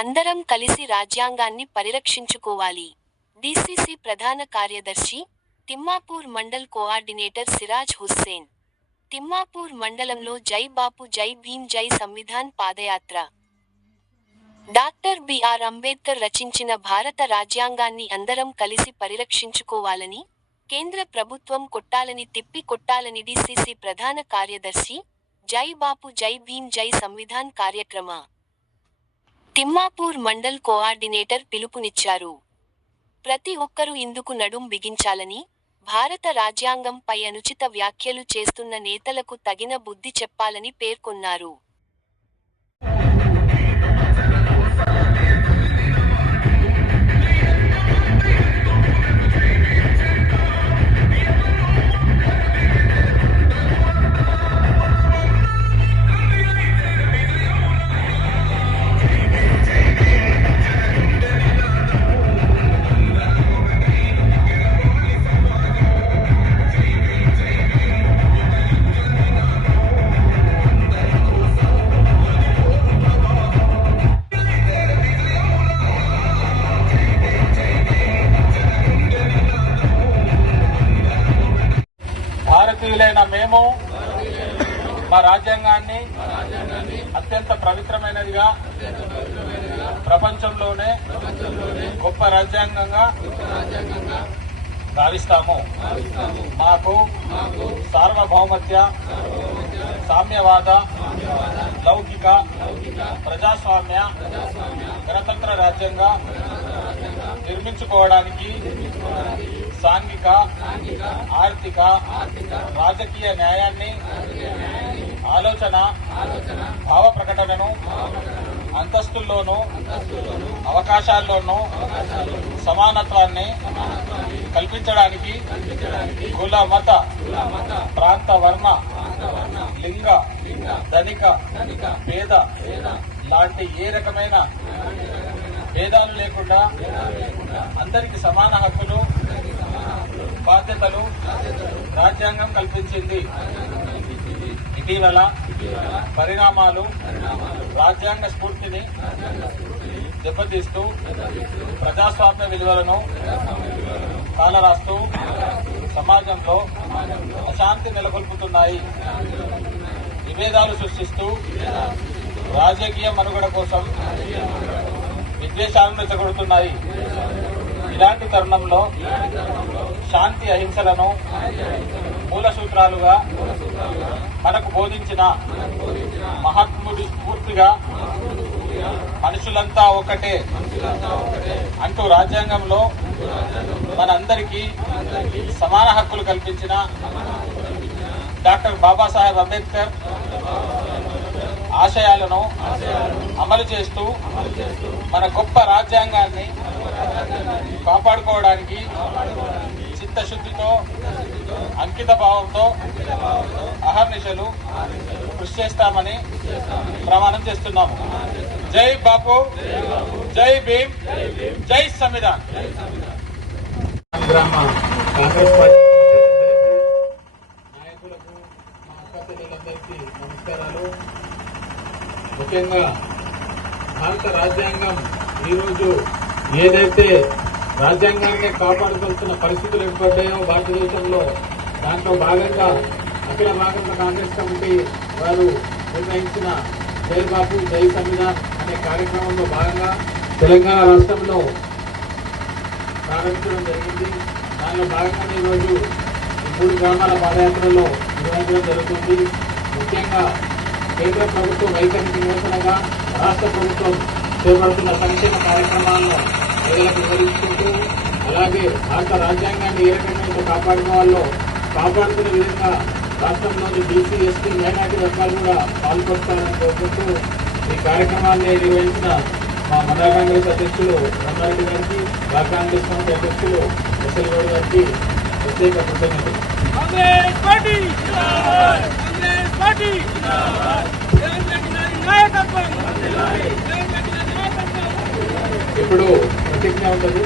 అందరం కలిసి రాజ్యాంగాన్ని పరిరక్షించుకోవాలి. డీసీసీ ప్రధాన కార్యదర్శి, తిమ్మాపూర్ మండల్ కోఆర్డినేటర్ సిరాజ్ హుస్సేన్. తిమ్మాపూర్ మండలంలో జై బాపు జై భీమ్ జై సంవిధాన్ పాదయాత్ర. డాక్టర్ బిఆర్ అంబేద్కర్ రచించిన భారత రాజ్యాంగాన్ని అందరం కలిసి పరిరక్షించుకోవాలని, కేంద్ర ప్రభుత్వం కొట్టాలని తిప్పి కొట్టాలని డీసీసీ ప్రధాన కార్యదర్శి, జై బాపు జై భీమ్ జై సంవిధాన్ కార్యక్రమ తిమ్మాపూర్ మండల్ కోఆర్డినేటర్ పిలుపునిచ్చారు. ప్రతి ఒక్కరూ ఇందుకు నడుం బిగించాలని, భారత రాజ్యాంగం పై అనుచిత వ్యాఖ్యలు చేస్తున్న నేతలకు తగిన బుద్ధి చెప్పాలని పేర్కొన్నారు. భారతీయులైన మేము మా రాజ్యాంగాన్ని అత్యంత పవిత్రమైనదిగా, ప్రపంచంలోనే గొప్ప రాజ్యాంగంగా భావిస్తాము. మాకు సార్వభౌమత్య, సామ్యవాద, లౌకిక, ప్రజాస్వామ్య, గణతంత్ర రాజ్యంగా నిర్మించుకోవడానికి సాంఘిక, ఆర్థిక, రాజకీయ న్యాయాన్ని, ఆలోచన, భావ ప్రకటనను, అంతస్తుల్లోనూ అవకాశాల్లోనూ సమానత్వాన్ని కల్పించడానికి కుల, మత, ప్రాంత, వర్ణ, లింగ, ధనిక, పేద లాంటి ఏ రకమైన భేదాలు లేకుండా అందరికి సమాన హక్కులు, బాధ్యతలు రాజ్యాంగం కల్పించింది. ఇటీవల పరిణామాలు రాజ్యాంగ స్ఫూర్తిని దెబ్బతీస్తూ ప్రజాస్వామ్య విలువలను కాలరాస్తూ సమాజంలో అశాంతి నెలకొల్పుతున్నాయి. విభేదాలు సృష్టిస్తూ రాజకీయ మనుగడ కోసం విద్వేషాలను రెచ్చగొడుతున్నాయి. ఇలాంటి తరుణంలో శాంతి, అహింసలను మూల సూత్రాలుగా మనకు బోధించిన మహాత్ముడి స్ఫూర్తిగా మనుషులంతా ఒకటే అంటూ రాజ్యాంగంలో మనందరికీ సమాన హక్కులు కల్పించిన డాక్టర్ బాబాసాహెబ్ అంబేద్కర్ ఆశయాలను అమలు చేస్తూ మన గొప్ప రాజ్యాంగాన్ని కాపాడుకోవడానికి చిత్తశుద్ధితో, అంకిత భావంతో అహర్నిశలు కృషి చేస్తామని ప్రమాణం చేస్తున్నాము. జై బాపు, జై భీమ్, జై సంవిధాన్. కాంగ్రెస్ పార్టీ నాయకులకు, మా అక్క చెల్లెలందరికీ నమస్కారాలు. ముఖ్యంగా భారత రాజ్యాంగం ఈరోజు ఏదైతే రాజ్యాంగాన్ని కాపాడుతున్న పరిస్థితులు ఏర్పడ్డాయో భారతదేశంలో, దాంట్లో భాగంగా అఖిల భారత కాంగ్రెస్ కమిటీ వారు నిర్వహించిన జై బాపు జై సంవిధాన్ అనే కార్యక్రమంలో భాగంగా తెలంగాణ రాష్ట్రంలో ప్రారంభించడం జరిగింది. దానిలో భాగంగా ఈరోజు 3 గ్రామాల పాదయాత్రలో నిర్వహించడం జరుగుతుంది. ముఖ్యంగా కేంద్ర ప్రభుత్వం వైఖరికి నిరసనగా రాష్ట్ర ప్రభుత్వం చేపడుతున్న సంక్షేమ కార్యక్రమాలను ప్రజలకు వివరించుకుంటూ, అలాగే భారత రాజ్యాంగాన్ని ఏ రకంగా కాపాడుకోవాలో కాపాడుకునే విధంగా రాష్ట్రంలోని బీసీ, ఎస్టీ, మైనార్టీ వర్గాలు కూడా పాల్గొంటారని కోరుకుంటూ ఈ కార్యక్రమాన్ని నిర్వహించిన మా మండల కాంగ్రెస్ అధ్యక్షులు రమణారెడ్డి గారికి, బ్లాక్ కాంగ్రెస్ కమిటీ అధ్యక్షులు ఎస్ఎల్ గౌడ్ గారికి ప్రత్యేక కృతజ్ఞతలు. ఇప్పుడు ప్రతిజ్ఞ ఉంటుంది.